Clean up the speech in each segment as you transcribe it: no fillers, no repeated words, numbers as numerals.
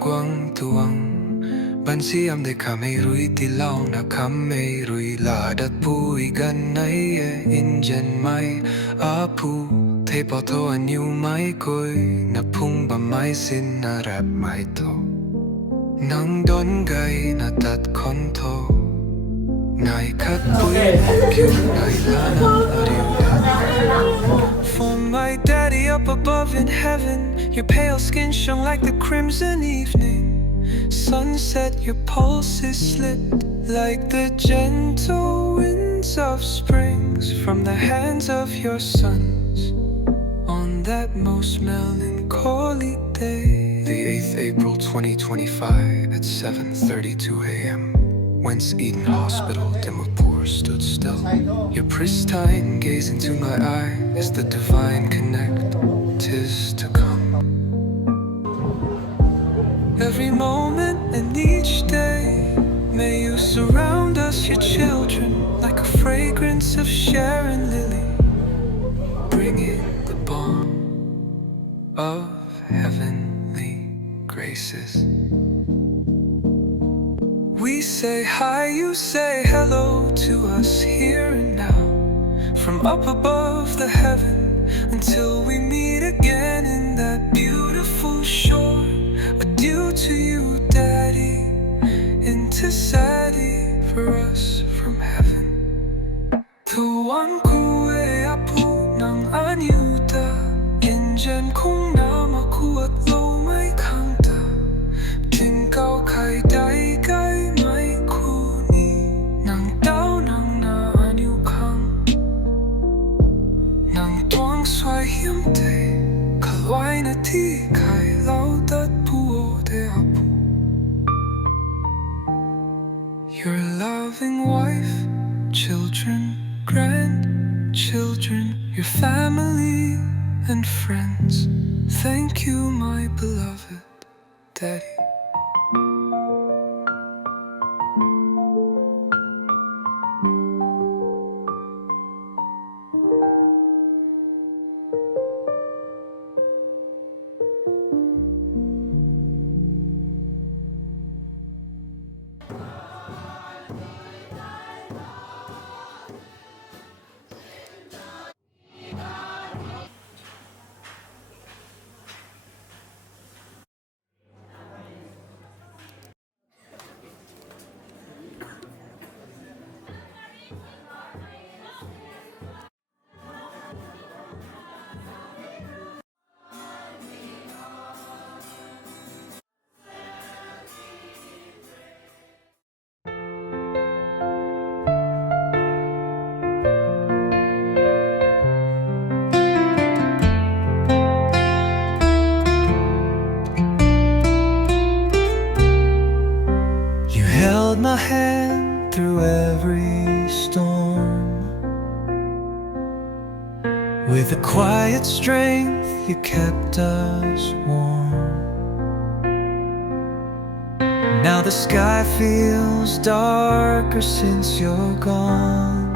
quăng tuang ban si am de kame rui ti lao na kame rui la dat pui gan nai in gen mai a pu te pa to a new mai koi na phung ba mai sin na rap mai to nang don gai na tat kon to ngai khat pui kyu ngai la na ariu. For my daddy up above in heaven, your pale skin shone like the crimson evening. Sunset, your pulses slipped like the gentle winds of springs from the hands of your sons on that most melancholy day. The 8th April 2025 at 7:32 a.m. Whence Eden Hospital, Dimapur stood still. Your pristine gaze into my eye is the divine connect, 'tis to come. Every moment and each day, may you surround us, your children, like a fragrance of Sharon lily, bringing the balm of heavenly graces. We say hi, you say hello to us here and now. From up above the heaven until we meet again in that beautiful shore. Adieu to you, Daddy, interceding for us from heaven. Tuan kue apu nang anyuta, injen kung nama kuat lo mai kangta, tingkau kai dai kai mai kuni, nang dao nang na anyu kang, nang tuang swai hiam te, kalwai na ti kai lau dat puo de apu. Your loving wife, children, grandchildren, your family and friends. Thank you, my beloved Daddy. My hand through every storm. With a quiet strength you kept us warm. Now the sky feels darker since you're gone,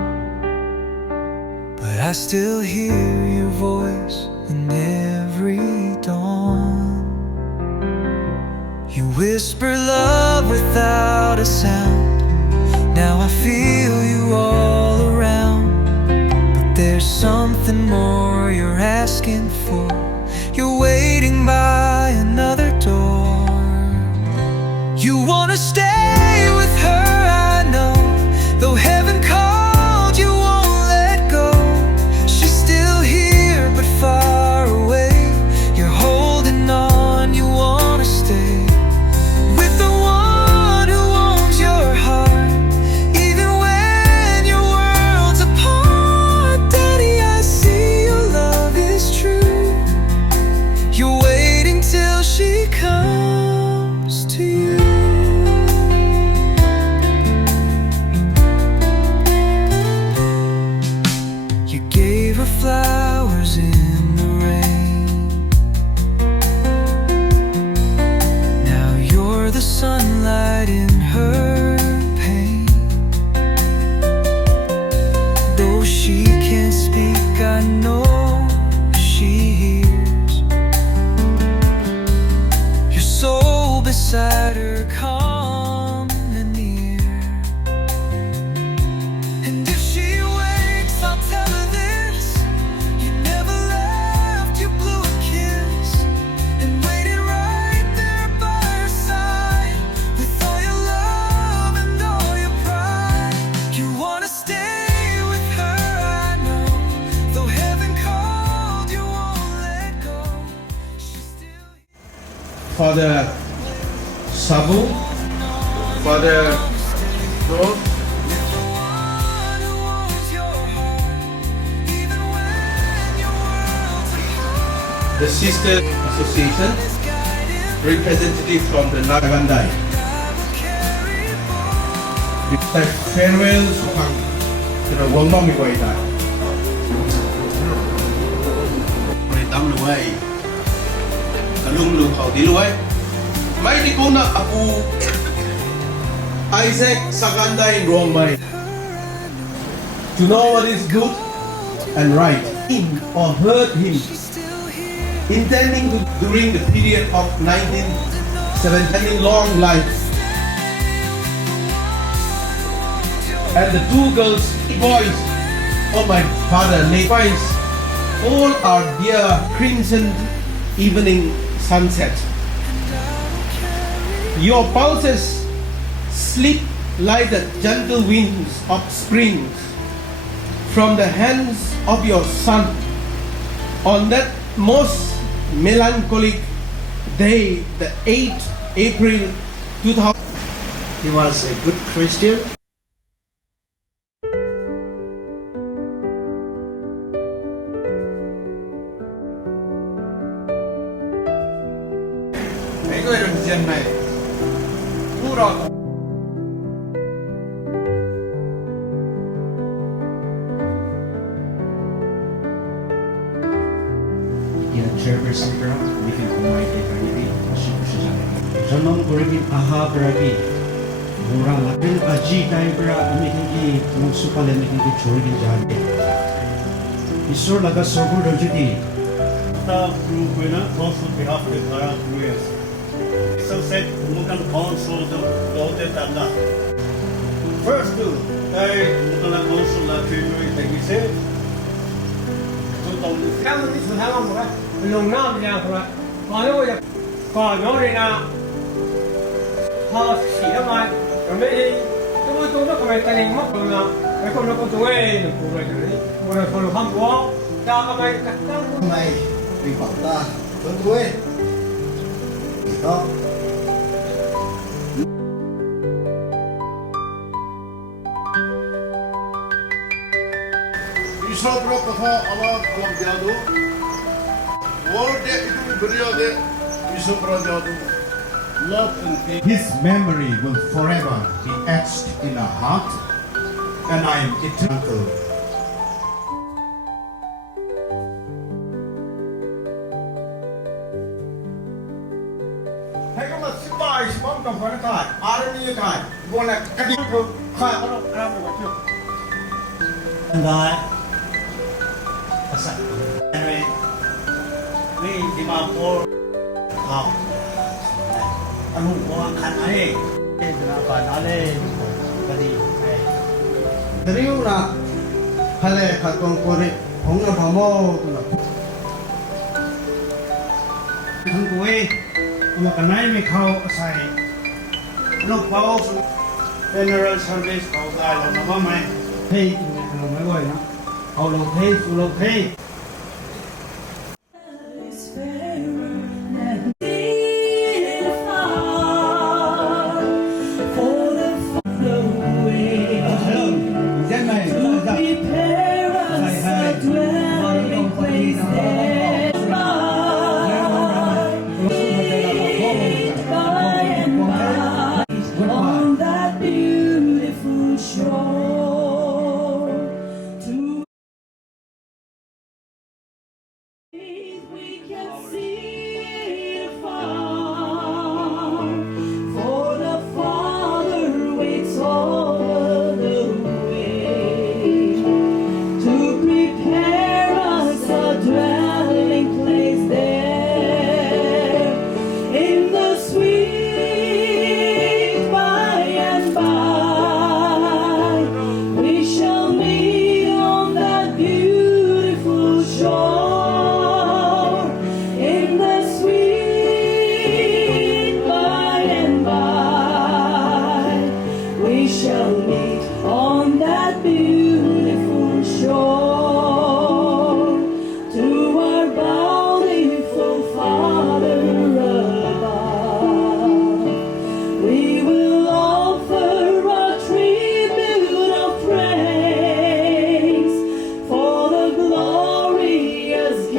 but I still hear your voice in every dawn. You whisper love without a sound. Now I feel you all around, but there's something more you're asking for. You're waiting by another door. You wanna stay with her, I know. Though heaven called, you won't let go. She's still here but far away. You're holding on, you wanna stay with the one who owns your heart, even when your world's apart. Daddy, I see your love is true. You're waiting till she Father Sabu, Father Rose, the Sister Association, representative from the Sagandai. Tại farewell sukhang kena wongmong mi koi ta. Rồi đâm luôn ấy, cả lung lung khẩu đi luôn ấy. Mấy đi cô na apu Isaac Sagandai wrong way. To know what is good and right, him or hurt him, intending to during the period of 1917 long life. And the two girls, boys, oh my father, boys, all are dear crimson evening sunset. Your pulses slip like the gentle winds of spring from the hands of your son on that most melancholic day, the 8th April 2000. He was a good Christian. 이거를 이제 말 울어. Chairperson Brown, living on my eternity, Janong Burgin Aha Bragi, Murang Latin Aji Taibra, Mihingi, Munsupal and Mihingi Jorgin Jade. Isor Laga Sobu Rajudi. The group winner, also on behalf of the Kara Brewers. So said, Mukan Council, the Lotte Tanda. First, I Mukan Council, the Treasury, like we said. Theo cái sự thay lòng rồi, lùng nam nhà rồi, còn nếu bây còn nó đây là họ chỉ ra ngoài, rồi mấy cái tôi nó còn phải tay mất rồi là cái con nó còn tôi ấy, cũng rồi đấy, một là còn không có, ra cái này cắt cắt Này, vì bảo ta, tôi đó. Isabro kafa alam alam jadu, world itu beriau de Isabro jadu. Love and peace. His memory will forever be etched in our heart, and I am eternal. hay có mà xin bài xin bóng đồng cái cài, như cài, còn là cái gì thôi, khai có đâu, làm được chưa? And as we demand for how anh hùng có khăn ấy là phải nói lên cái gì này Dariu na hale khatong kore hongna phamo na thang kuwe ma kanai me khao asai no pao general service có gai là nó mai hey no mai goi na au lo hey su lo hey on that beautiful shore. We can see afar, for the Father waits over the way to prepare us a dwelling place there in the sweet by and by. We shall meet on that beautiful shore in the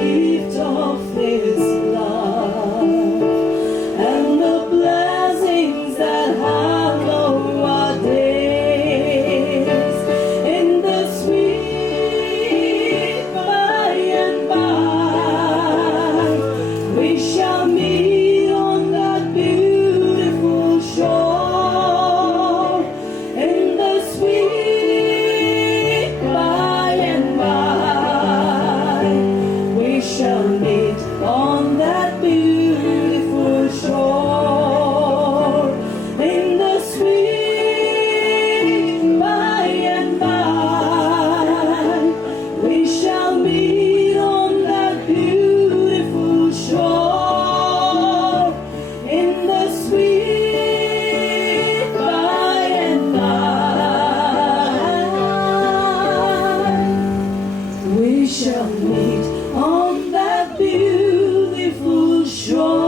gift of His love and the blessings that hallow our days in the sweet by and by we shall meet on that beautiful shore in the sweet by and by we shall meet on that beautiful shore in the sweet by and by we shall meet on that beautiful shore in the sweet by and by we shall meet on that beautiful shore.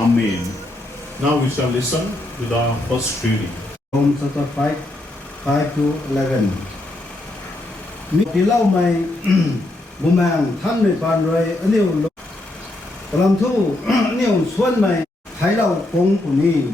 Amen. Now we shall listen to the first reading. Romans chapter 5, 5 to 11. Mi tilau mai bumang than mai ban roi aniu lam thu aniu suan mai thai lau kong puni.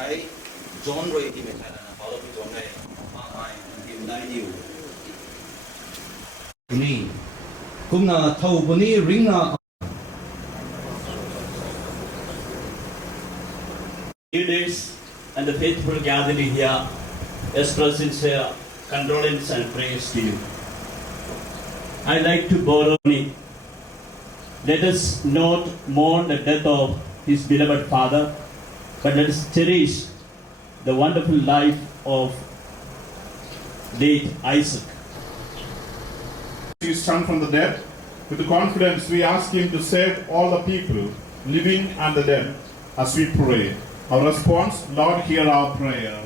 thấy John rồi thì mình thấy là Father John này mà ai tìm lại điều ni cũng là thâu bữa ni ring là Leaders and the faithful gathering here express sincere condolence and praise to you. I'd like to borrow it. Let us not mourn the death of his beloved father, but let us cherish the wonderful life of late Isaac. He sprung from the dead. With the confidence, we ask him to save all the people, living and the dead, as we pray. Our response, Lord, hear our prayer.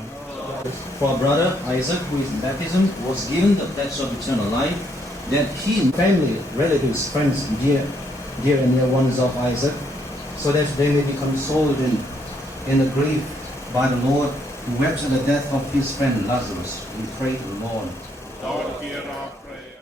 For our brother Isaac, who is in baptism, was given the pledge of eternal life, that he, family, relatives, friends, dear and near ones of Isaac, so that they may be consoled in the grief by the Lord, who wept at the death of his friend Lazarus. We pray to the Lord. Lord, hear our prayer.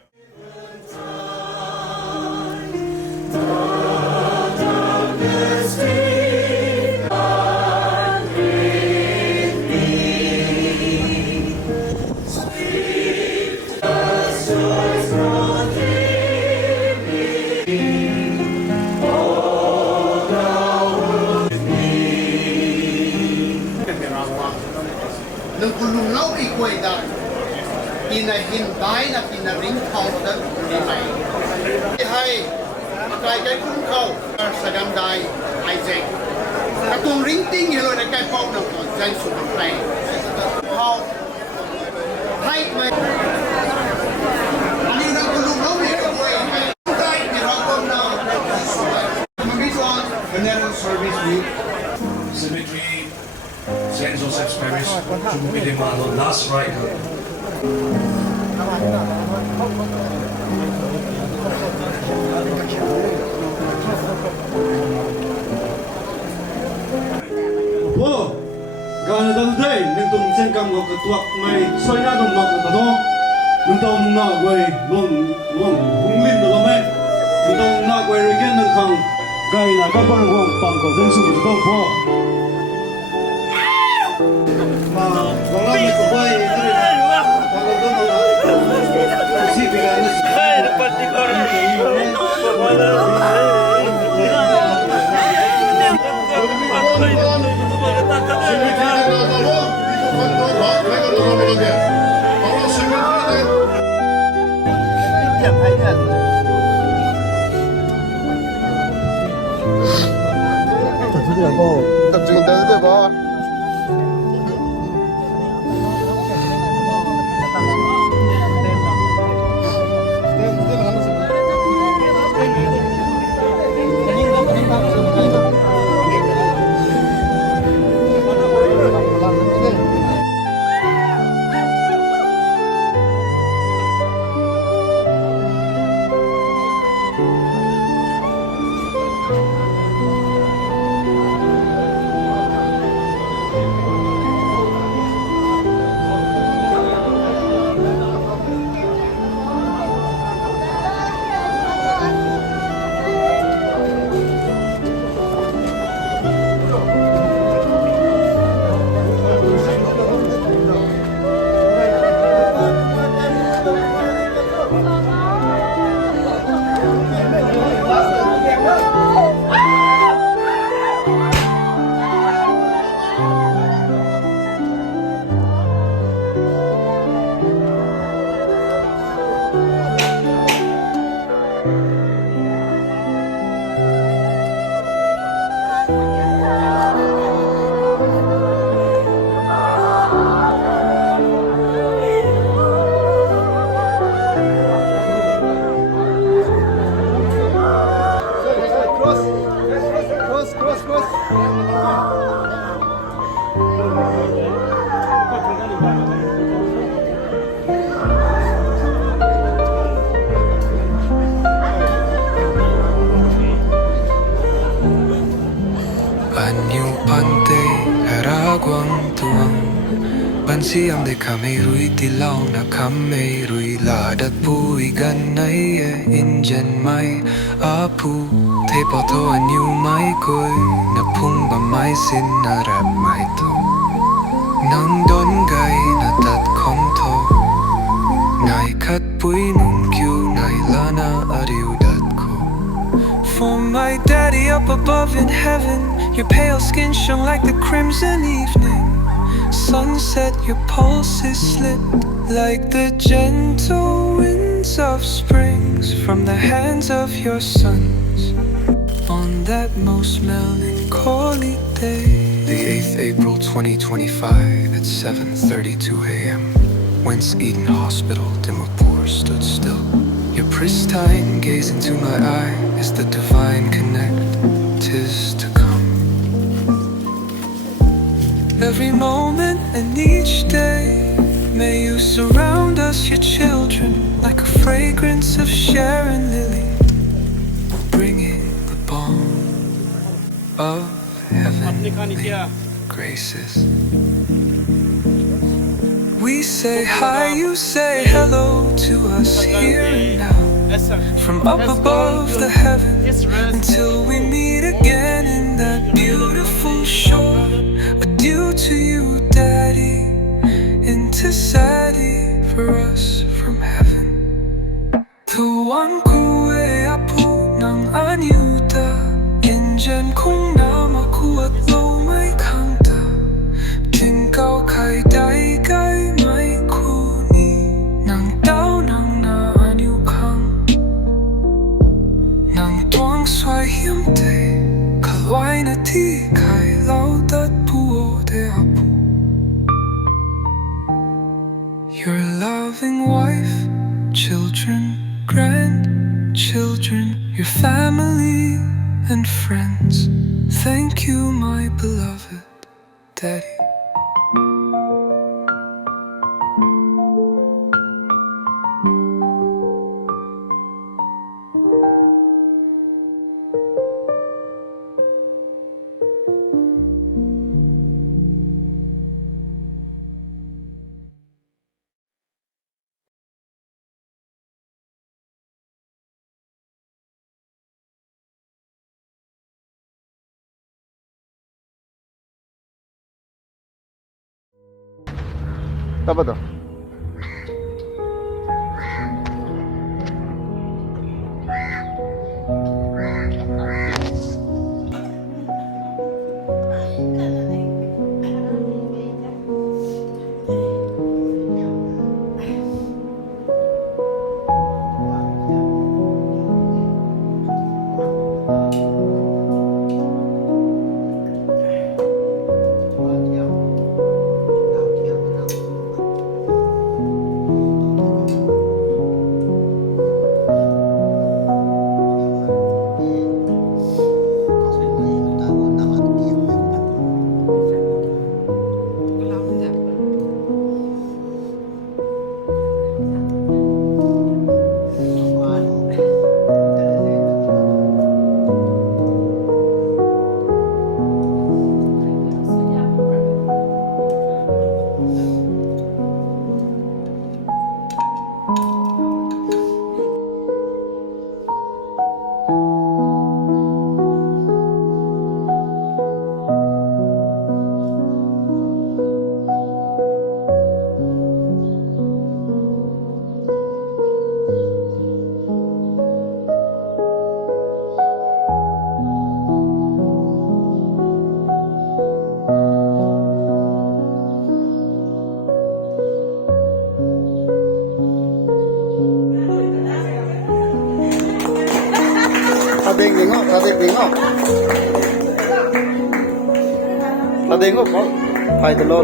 Nung kulung lau ikoi da ina hin bai na ina ring thau da ni mai hai kai kai kun khau Sagandai Isaac ka tung ring ting hilo na kai pau na ko jai su na pai hau hai mai ni nung kulung lau ikoi kai ni ra ko na mami so funeral service group Cemetery St. Joseph's Parish, Chumupidimalo, last ride. Whoa, gana dal day, nung sen kam go katuak may soy na dong mak na to. Nung tong na gway long hunglin na lame. Nung tong na gway regen ng kang gay na kapang wong pang ko den su to po. Ma, wala mi ko bay diri na. Pag ko na. Si bilang na. Ay, pati ko rin. Wala. tập trung tới rồi bố Anyu pante haragwang tuang Bansiam de kame rui tilaw na kame rui ladat pui ganay injan mai apu Te poto anyu mai koi na pung ba mai sin na rap mai to nang don gai na tat konto nai kat pui nung kyu nai lana ariu dat ko. For my daddy up above in heaven, your pale skin shone like the crimson evening sunset. Your pulses slipped like the gentle winds of springs from the hands of your sons on that most melancholy day, the 8th April 2025 at 7:32 a.m. Whence Eden Hospital, Dimapur stood still. Your pristine gaze into my eye is the divine connect, 'tis to come. Every moment and each day, may you surround us, your children, like a fragrance of Sharon lily, bringing the balm of heavenly graces. We say hi, you say hello to us here and now. From up above the heavens until we meet again in that beautiful shore. Adieu to you, Daddy, intercedi for us from heaven. Tuan kuwe apo ng anyuta, injan kung namakuat lo may kanta. Tingkau kay dai kay may kuni nang daw nang naanyu kang nang tuang swai himte kalwai na ti kay laudat puo de apo. Your loving wife, children, grandchildren, your family and friends, thank you, my beloved Daddy. Apa tuh? Tengok kok, hai tu lo,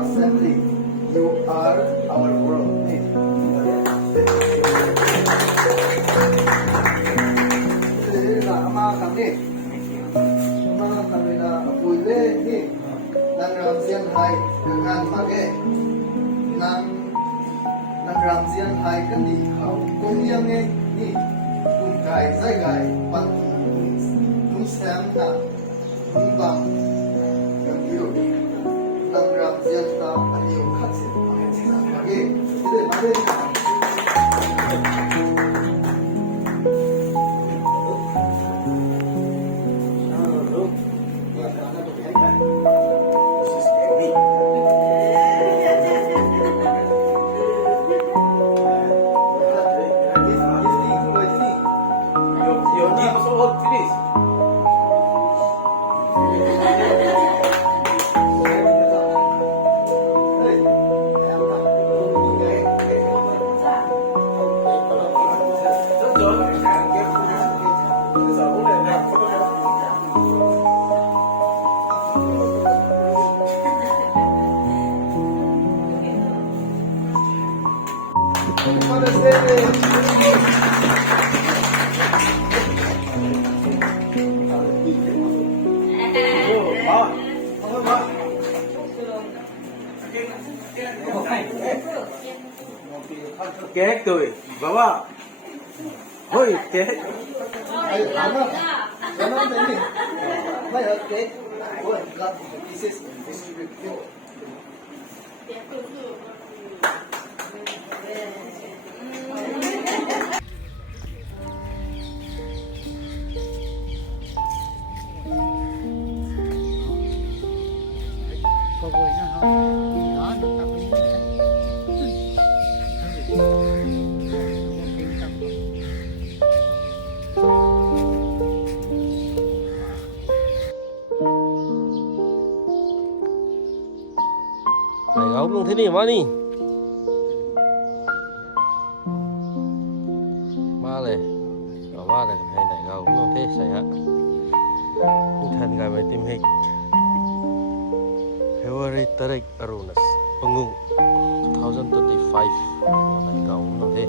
our family. You are our world. Nih. Jadi nak ama kami. Ama kami na pulih ni. Nang ramsian hai dengan mage. Nang ramsian hai kan di kau. Kung yang ni. Kung kai sai kai. Pan kung sam na. Kung bang. Yang biru. Nang ramsian ta ani yung katsi. Mage. Jadi mage. Kek tuh, bawa. Hoi, kek. Ayo, mana? Mana ini? Mana kek? Oh, got pieces distribute. Này gấu luôn thế này mà đi. Ba này, ở ba này hay này gấu luôn thế sai hả? Thành gái mai tim hik. February tarik arunas pengung 2025 này gấu luôn thế.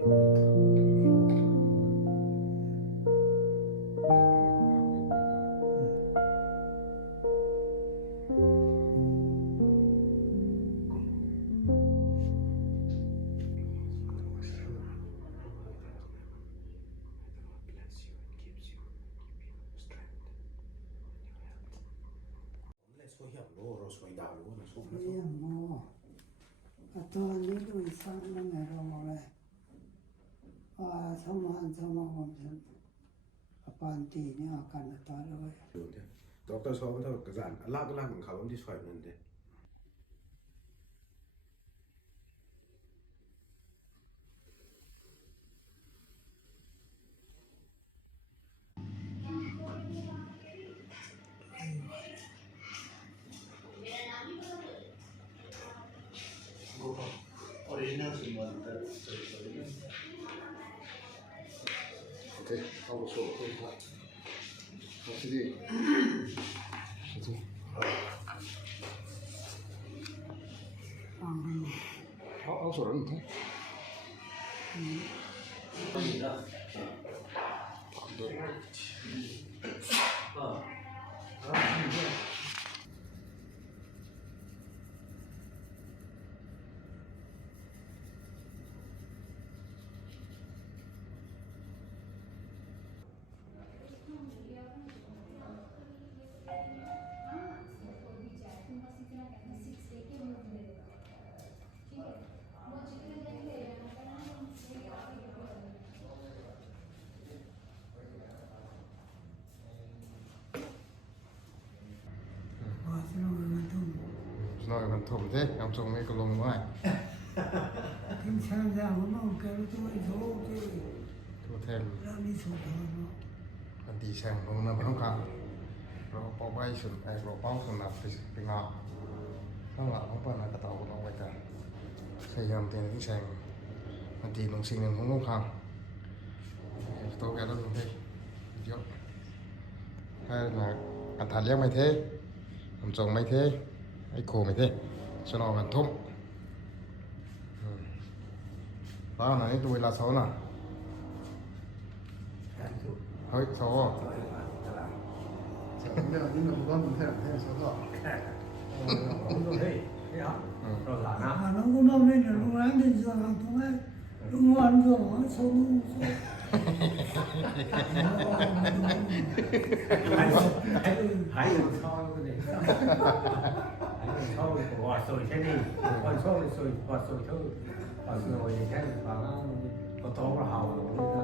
Riêng mò tôi lấy đuôi sát nó ngày rồi này xong hoàn xong mà còn bàn tỷเนี่ยกันตาเลยดร.ชอบมันเท่ากับการลากของเขาที่ช่วยนั่นเองOkay, also, okay. What's it? Also, right? Rồi còn thủng thế, ông chồng mấy cái lồng ngoài. Thì sang ra nó cái tôi số cái Thu thêm. làm đi số đó. Còn đi sang không nằm không cả. Rồi bao bay sụn, rồi bao sụn nạp bị ngọ. Không ngọ không phải là cái tàu nó vậy cả. Xây dựng tiền đi sang. Còn đi nông sinh không không. Tôi cái đó luôn thế. Dốt. Hay là ăn thả liếc mày thế. Ông chồng mày thế. Ai khổ mày thế. Cho nó gần thúc. Đó là những tuổi là số nào. Hơi số. Giờ những người con mình thấy là số rồi. Nó cũng đâu nên là lúc ăn đến giờ hàng tháng ấy. Lúc ăn rồi nó số hãy làm sao cái này thôi của họ rồi thế đi còn rồi thôi còn rồi thì cái và có to có hào rồi như thế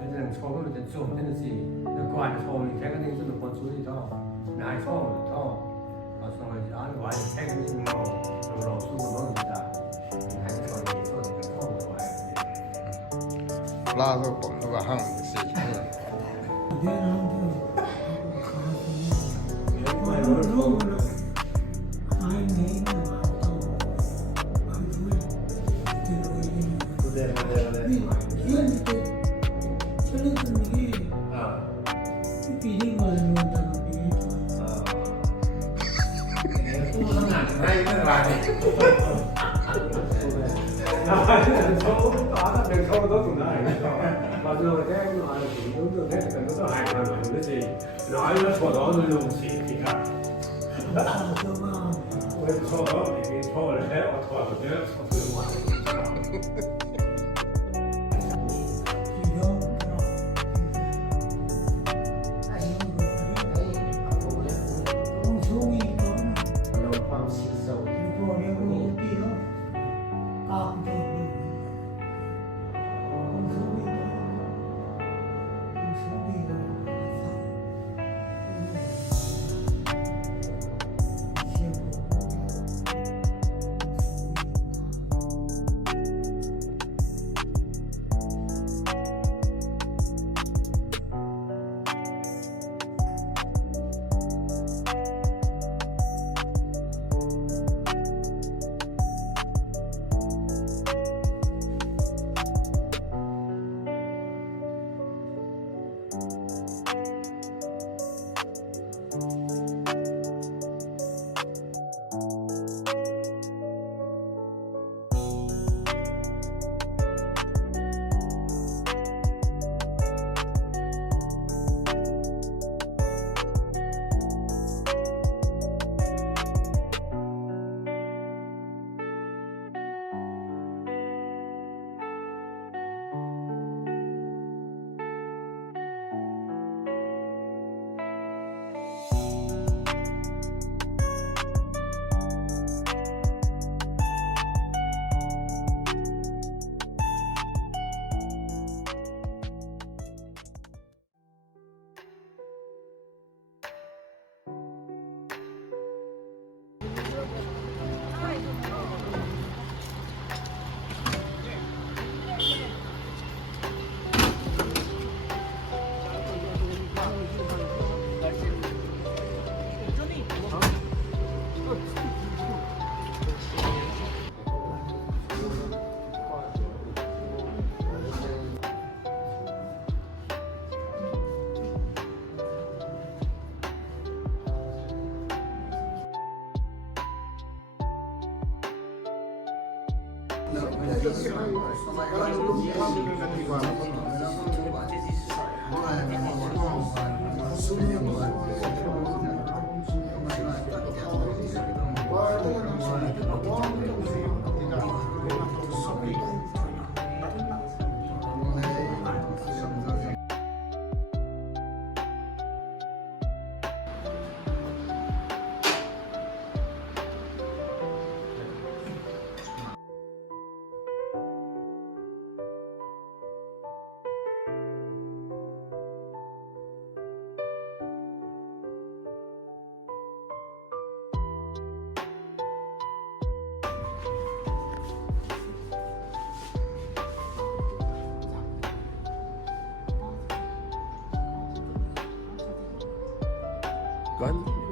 anh làm sao cái chuyện thế là gì nó quan thôi cái này rất là quan trọng gì đó này thôi còn rồi ăn ngoài cái này rồi xuống nó gì đó hãy còn gì thôi thì thôi rồi La rồi bấm nó vào hang xì. đừng không có tụng này và rồi cái anh nói thì đúng được hết cần nó hài hòa với cái gì nói nó cho đó nó dùng gì thì cả với cho đó thì cho là hết ở thọ của nó không được ngoại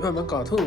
Còn bằng cỏ thu.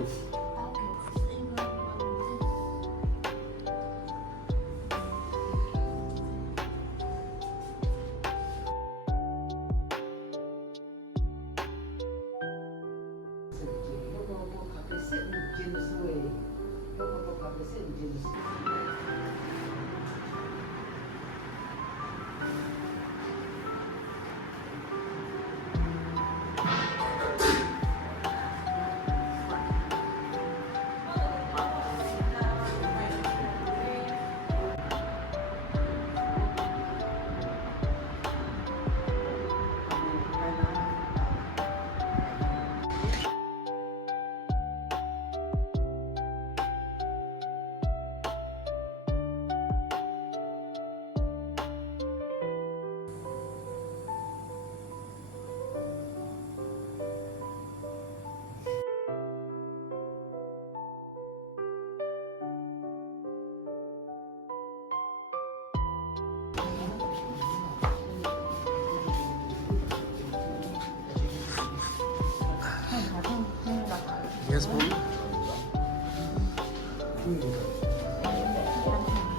Yes, bung.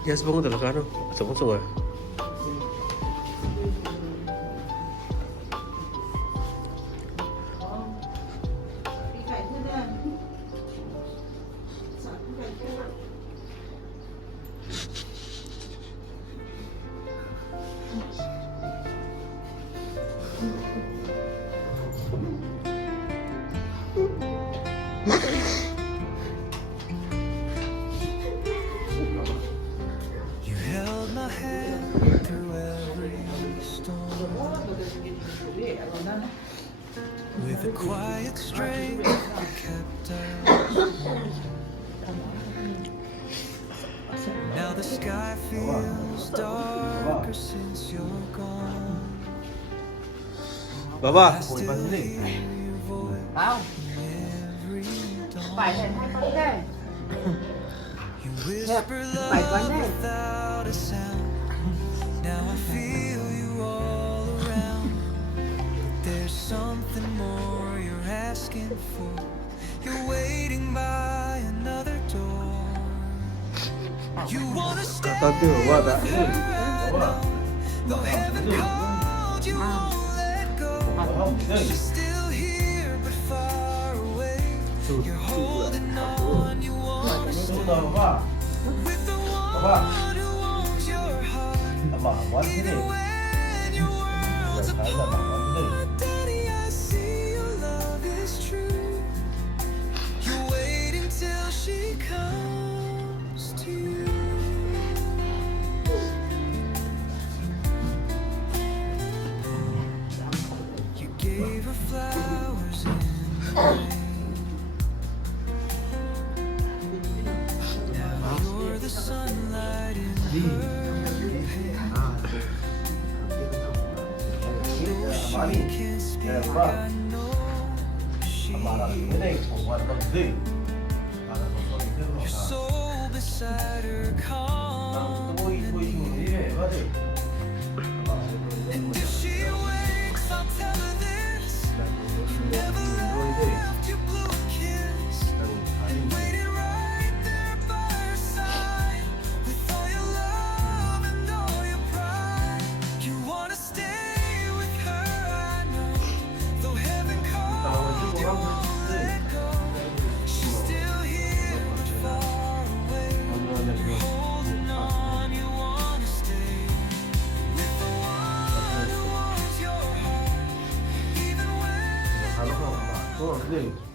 Yes, bung talaga ano? Sungo-sungo. You held my hand through every storm with a quiet strength that kept us warm. Now the sky feels darker since you're gone. Baba. I still hear your voice every dawn. You whisper love without a sound. Now I feel you all around. But there's something more you're asking for. You're waiting by another door. You wanna stay with her, I know. Though heaven called, you won't let go. She's still here but far away. You're holding on, you wanna stay with the one who owns your heart. Even when your world's apart. Daddy, I see your love is true. You wait until she comes to you. You gave her flowers in the rain. Now you're the sunlight in her pain. Though she can't speak, I know she hears. Your soul beside her calm and near. And if she wakes, I'll tell her this. You never left your blue kiss. Waiting right there by her side. With all your love and all your pride. You wanna stay with her, I know. Though heaven called, you won't let go. She's still here but far away. You're holding on, you want Clearly.